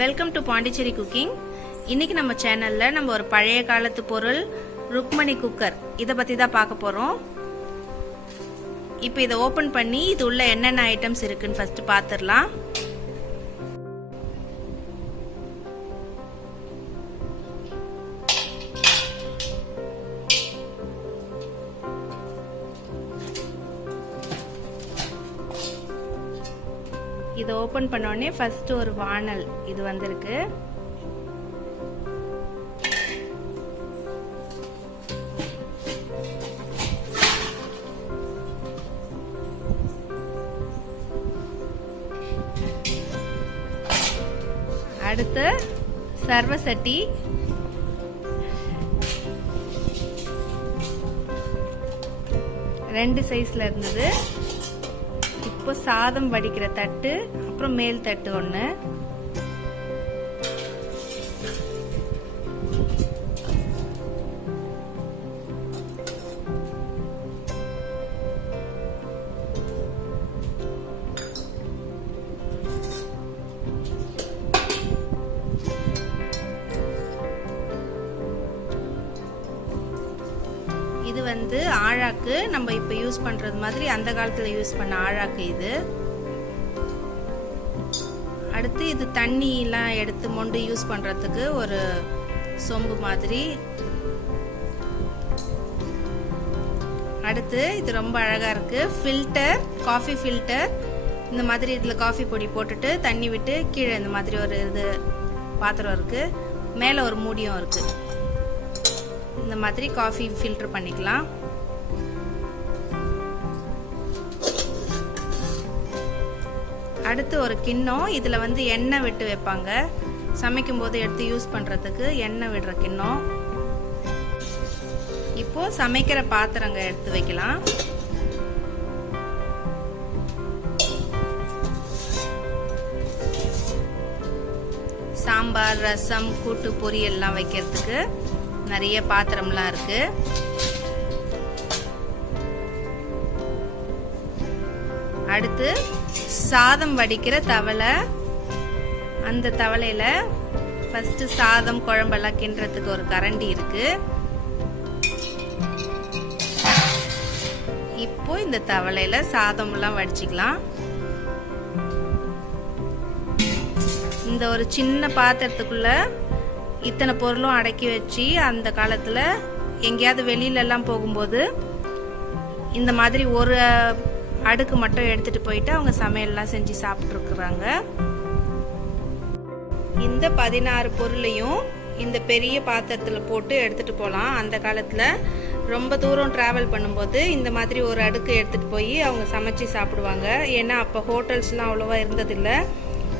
Welcome to Pondicherry cooking இன்னைக்கு நம்ம சேனல்ல நம்ம ஒரு பழைய காலத்து பொருள் ருக்மணி குக்கர் இதை பத்தி தான் பார்க்க போறோம். இப்போ இதை ஓபன் பண்ணி இது உள்ள என்னென்ன ஐட்டம்ஸ் இருக்குன்னு ஃபர்ஸ்ட் பார்த்துடலாம். இதை ஓப்பன் பண்ணோடனே ஃபர்ஸ்ட் ஒரு வானல் இது வந்திருக்கு. அடுத்து சர்வசட்டி ரெண்டு சைஸ்ல இருந்தது. இப்போ சாதம் வடிக்கிற தட்டு அப்புறம் மேல் தட்டு ஒன்று இது வந்து ஆழாக்கு நம்ம இப்போ யூஸ் பண்ணுறது மாதிரி அந்த காலத்தில் யூஸ் பண்ண ஆழாக்கு இது. அடுத்து இது தண்ணியெலாம் எடுத்து மொண்டு யூஸ் பண்ணுறதுக்கு ஒரு சொம்பு மாதிரி. அடுத்து இது ரொம்ப அழகாக இருக்குது ஃபில்டர் காஃபி ஃபில்டர் இந்த மாதிரி இதில் காஃபி பொடி போட்டுட்டு தண்ணி விட்டு கீழே இந்த மாதிரி ஒரு இது பாத்திரம் இருக்குது மேலே ஒரு மூடியும் இருக்குது இந்த மாதிரி காஃபி ஃபில்டர் பண்ணிக்கலாம். அடுத்து ஒரு கிண்ணம். இதில் வந்து எண்ணெய் விட்டு வைப்பாங்க. சமைக்கும் போது எடுத்து யூஸ் பண்ணுறதுக்கு எண்ணெய் விடுற கிண்ணம். இப்போது சமைக்கிற பாத்திரங்க எடுத்து வைக்கலாம். சாம்பார் ரசம் கூட்டு பொரியல்லாம் வைக்கிறதுக்கு. நிறைய பாத்திரம்லாம் இருக்கு. அடுத்து சாதம் வடிக்கிற தவளை. அந்த தவளையில ஃபர்ஸ்ட் சாதம் குழம்பெல்லாம் கிண்டுறதுக்கு ஒரு கரண்டி இருக்கு. இப்போ இந்த தவளையில சாதம் எல்லாம் வடிச்சுக்கலாம். இந்த ஒரு சின்ன பாத்திரத்துக்குள்ள இத்தனை பொருளும் அடக்கி வச்சு அந்த காலத்தில் எங்கேயாவது வெளியிலலாம் போகும்போது இந்த மாதிரி ஒரு அடுக்கு மட்டும் எடுத்துகிட்டு போயிட்டு அவங்க சமையல்லாம் செஞ்சு சாப்பிட்ருக்குறாங்க இந்த பதினாறு பொருளையும் இந்த பெரிய பாத்திரத்தில் போட்டு எடுத்துகிட்டு போகலாம் அந்த காலத்தில் ரொம்ப தூரம் ட்ராவல் பண்ணும்போது இந்த மாதிரி ஒரு அடுக்கு எடுத்துகிட்டு போய் அவங்க சமைச்சு சாப்பிடுவாங்க. ஏன்னா அப்போ ஹோட்டல்ஸ்லாம் அவ்வளோவா இருந்ததில்லை.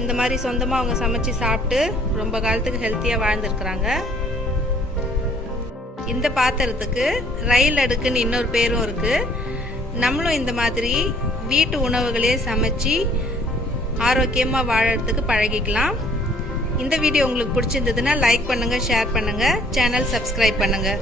இந்த மாதிரி சொந்தமாக அவங்க சமைச்சு சாப்பிட்டு ரொம்ப காலத்துக்கு ஹெல்த்தியாக வாழ்ந்துருக்குறாங்க. இந்த பாத்திரத்துக்கு ரயில் அடுக்குன்னு இன்னொரு பேரும் இருக்குது நம்மளும் இந்த மாதிரி வீட்டு உணவுகளே சமைச்சு ஆரோக்கியமாக வாழறதுக்கு பழகிக்கலாம். இந்த வீடியோ உங்களுக்கு பிடிச்சிருந்ததுன்னா லைக் பண்ணுங்கள் ஷேர் பண்ணுங்கள் சேனல் சப்ஸ்கிரைப் பண்ணுங்கள்